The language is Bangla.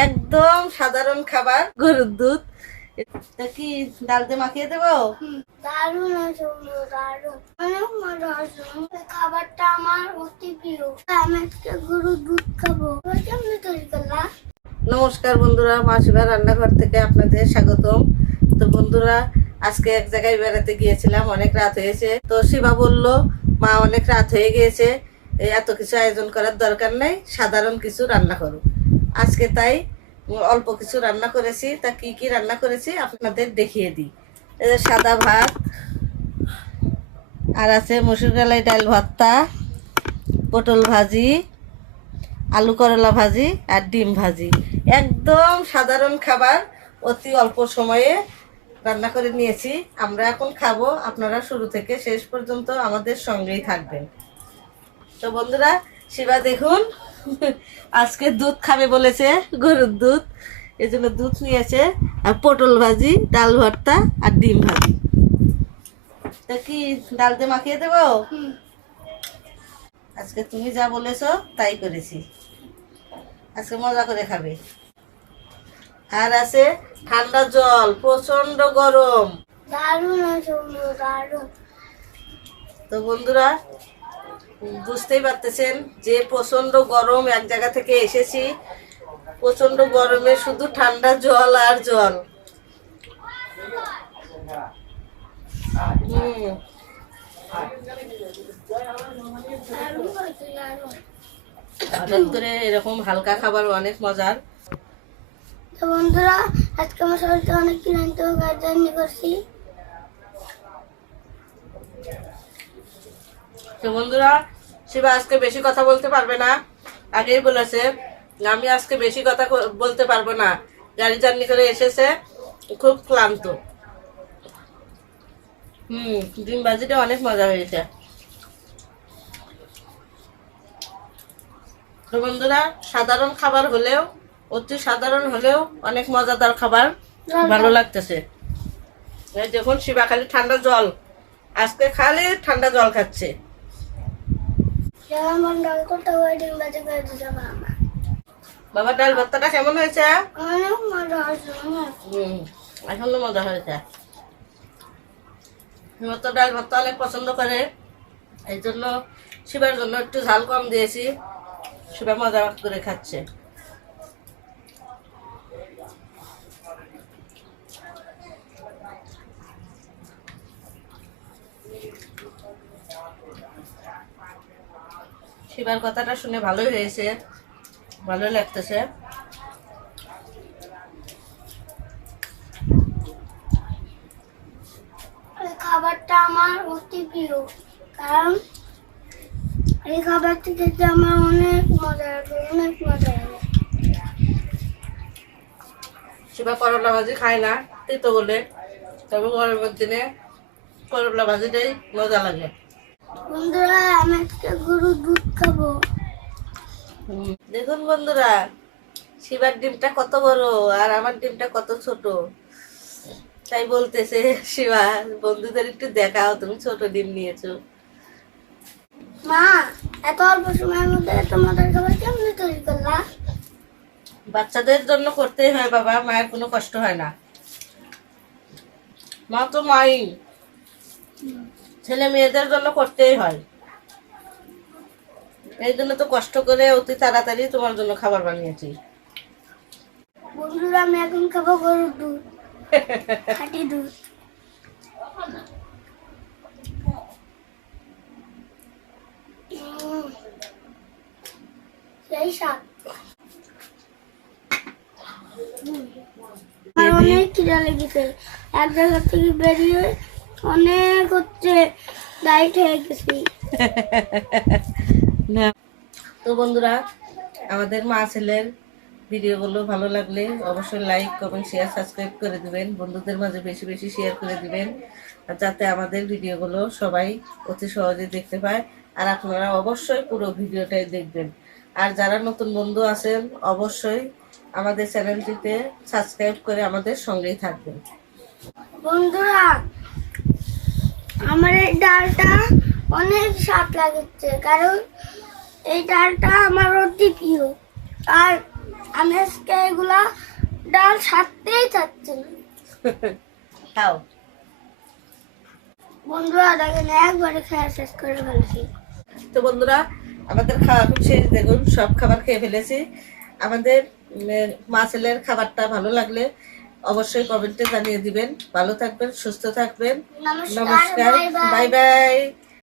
একদম সাধারণ খাবার, গরুর দুধ। এটা কি ডাল দিয়ে মাখিয়ে দেবো? দারুণ হয়েছে বন্ধু, দারুণ, অনেক মজা হয়েছে। খাবারটা আমার অতি প্রিয়, আমি আজকে গরুর দুধ খাবো। কেমন তৈরি করলা? নমস্কার বন্ধুরা, মাসিবার রান্নাঘর থেকে আপনাদের স্বাগতম। তো বন্ধুরা, আজকে এক জায়গায় বেড়াতে গিয়েছিলাম, অনেক রাত হয়েছে। তো শিবা বলল, মা অনেক রাত হয়ে গিয়েছে, এত কিছু আয়োজন করার দরকার নেই, সাধারণ কিছু রান্না করো। আজকে তাই অল্প কিছু রান্না করেছি। তা কি কি রান্না করেছি আপনাদের দেখিয়ে দিই। এই যে সাদা ভাত, আর আছে মসুর ডালের ডাল ভর্তা, পটল ভাজি, আলু করলা ভাজি আর ডিম ভাজি। একদম সাধারণ খাবার, অতি অল্প সময়ে রান্না করে নিয়েছি। আমরা এখন খাবো, আপনারা শুরু থেকে শেষ পর্যন্ত আমাদের সঙ্গেই থাকবেন। তো বন্ধুরা, শিবা দেখুন আজকে দুধ খাবে বলেছে, গরুর দুধ, এই জন্য দুধ নিয়েছে। আর পটল ভাজি, ডাল ভর্তা আর ডিম ভাজি। তা কি ডাল দিয়ে মাখিয়ে দেবো? আজকে তুমি যা বলেছো তাই করেছি। আজকে মজা করে খাবে। আর আছে ঠান্ডা জল, প্রচন্ড গরম। দারুণ হয়েছে বন্ধু, দারুণ। তো বন্ধুরা, বুঝতেই পারতেছেন যে প্রচন্ড গরম, এক জায়গা থেকে এসেছি, প্রচন্ড গরমে শুধু ঠান্ডা জল আর জল। হঠাৎ করে এরকম হালকা খাবার অনেক মজার। তো বন্ধুরা, আজকে আমার শরীরটা অনেক ক্লান্ত, জার্নি করছি। তো বন্ধুরা, শিবা আজকে বেশি কথা বলতে পারবে না, আগেই বলেছে আমি আজকে বেশি কথা বলতে পারবো না, গাড়ি জার্নি করে এসেছে, খুব ক্লান্ত। ডিম ভাজিটা অনেক মজা হয়েছে। তো বন্ধুরা, সাধারণ খাবার হলেও, অতি সাধারণ হলেও অনেক মজাদার খাবার, ভালো লাগতেছে। এই দেখুন, শিবা খালি ঠান্ডা জল, আজকে খালি ঠান্ডা জল খাচ্ছে। বাবা, ডাল ভর্তাটা কেমন হয়েছে? অনেক মজা হয়েছে। এখনো মজা হয়েছে। শিবা তো ডাল ভর্তা অনেক পছন্দ করে, এই জন্য শিবার জন্য একটু ঝাল কম দিয়েছি। শিবা মজা করে খাচ্ছে। শিবার কথাটা শুনে ভালোই হয়েছে, ভালোই লাগতেছে। খাবারটা আমার অতি প্রিয়, কারণ এই খাবারটা খেতে আমার অনেক মজা লাগে, অনেক মজা লাগে। শিবা করলা ভাজি খায় না, তিতো বলে, তবে গরমের দিনে করলা ভাজিটাই মজা লাগে। বন্ধুরা, আমি আজকে গরুর দুধ খাবো। দেখুন বন্ধুরা, শিবার ডিমটা কত বড় আর আমার ডিমটা কত ছোট। তাই বলতেছে শিবা, বন্ধুদের একটু দেখাও, তুমি ছোট ডিম নিয়েছো। মা, এত অল্প সময়ের মধ্যে এত মজার খাবার কেমন তৈরি করলা? বাচ্চাদের জন্য করতেই হয় বাবা, মায়ের কোনো কষ্ট হয় না। মা তো মাই, ছেলে মেয়েদের জন্য করতেই হয়। এই জন্য তো কষ্ট করে অতি তাড়াতাড়ি তোমার জন্য খাবার বানিয়েছি। বন্ধুরা, আমি এখন খাবো গরুর দুধ, খাঁটি দুধ। সেই স্বাদ। আমার অনেক খিদা লেগেছে, এক জায়গা থেকে বেরিয়ে অনেক ডাইট হয়ে গেছি। না। তো বন্ধুরা, আমাদের মা ছেলের ভিডিওগুলো ভালো লাগলে অবশ্যই লাইক, কমেন্ট, শেয়ার, সাবস্ক্রাইব করে দিবেন। বন্ধুদের মাঝে বেশি বেশি শেয়ার করে দিবেন, যাতে আমাদের ভিডিওগুলো সবাই অতি সহজে দেখতে পায়। আর আপনারা অবশ্যই পুরো ভিডিওটাই দেখবেন। আর যারা নতুন বন্ধু আছেন, অবশ্যই আমাদের চ্যানেলটিতে সাবস্ক্রাইব করে আমাদের সঙ্গেই থাকবেন। বন্ধুরা, আমার এই ডালটা অনেক স্বাদ লাগছে, কারণ এই ডালটা আমার অতি প্রিয়। আর আমি আজকে এগুলা ডাল ছাড়তেই চাচ্ছি না। খাও। বন্ধুরা দেখেন একবারে খাওয়া শেষ করে ফেলছি। তো বন্ধুরা আমাদের খাওয়া খুব শেষ, দেখুন সব খাবার খেয়ে ফেলেছি। আমাদের মা ছেলের খাবারটা ভালো লাগলে অবশ্যই কমেন্টে জানিয়ে দিবেন। ভালো থাকবেন, সুস্থ থাকবেন। নমস্কার, নমস্কার, বাই বাই। Bye bye.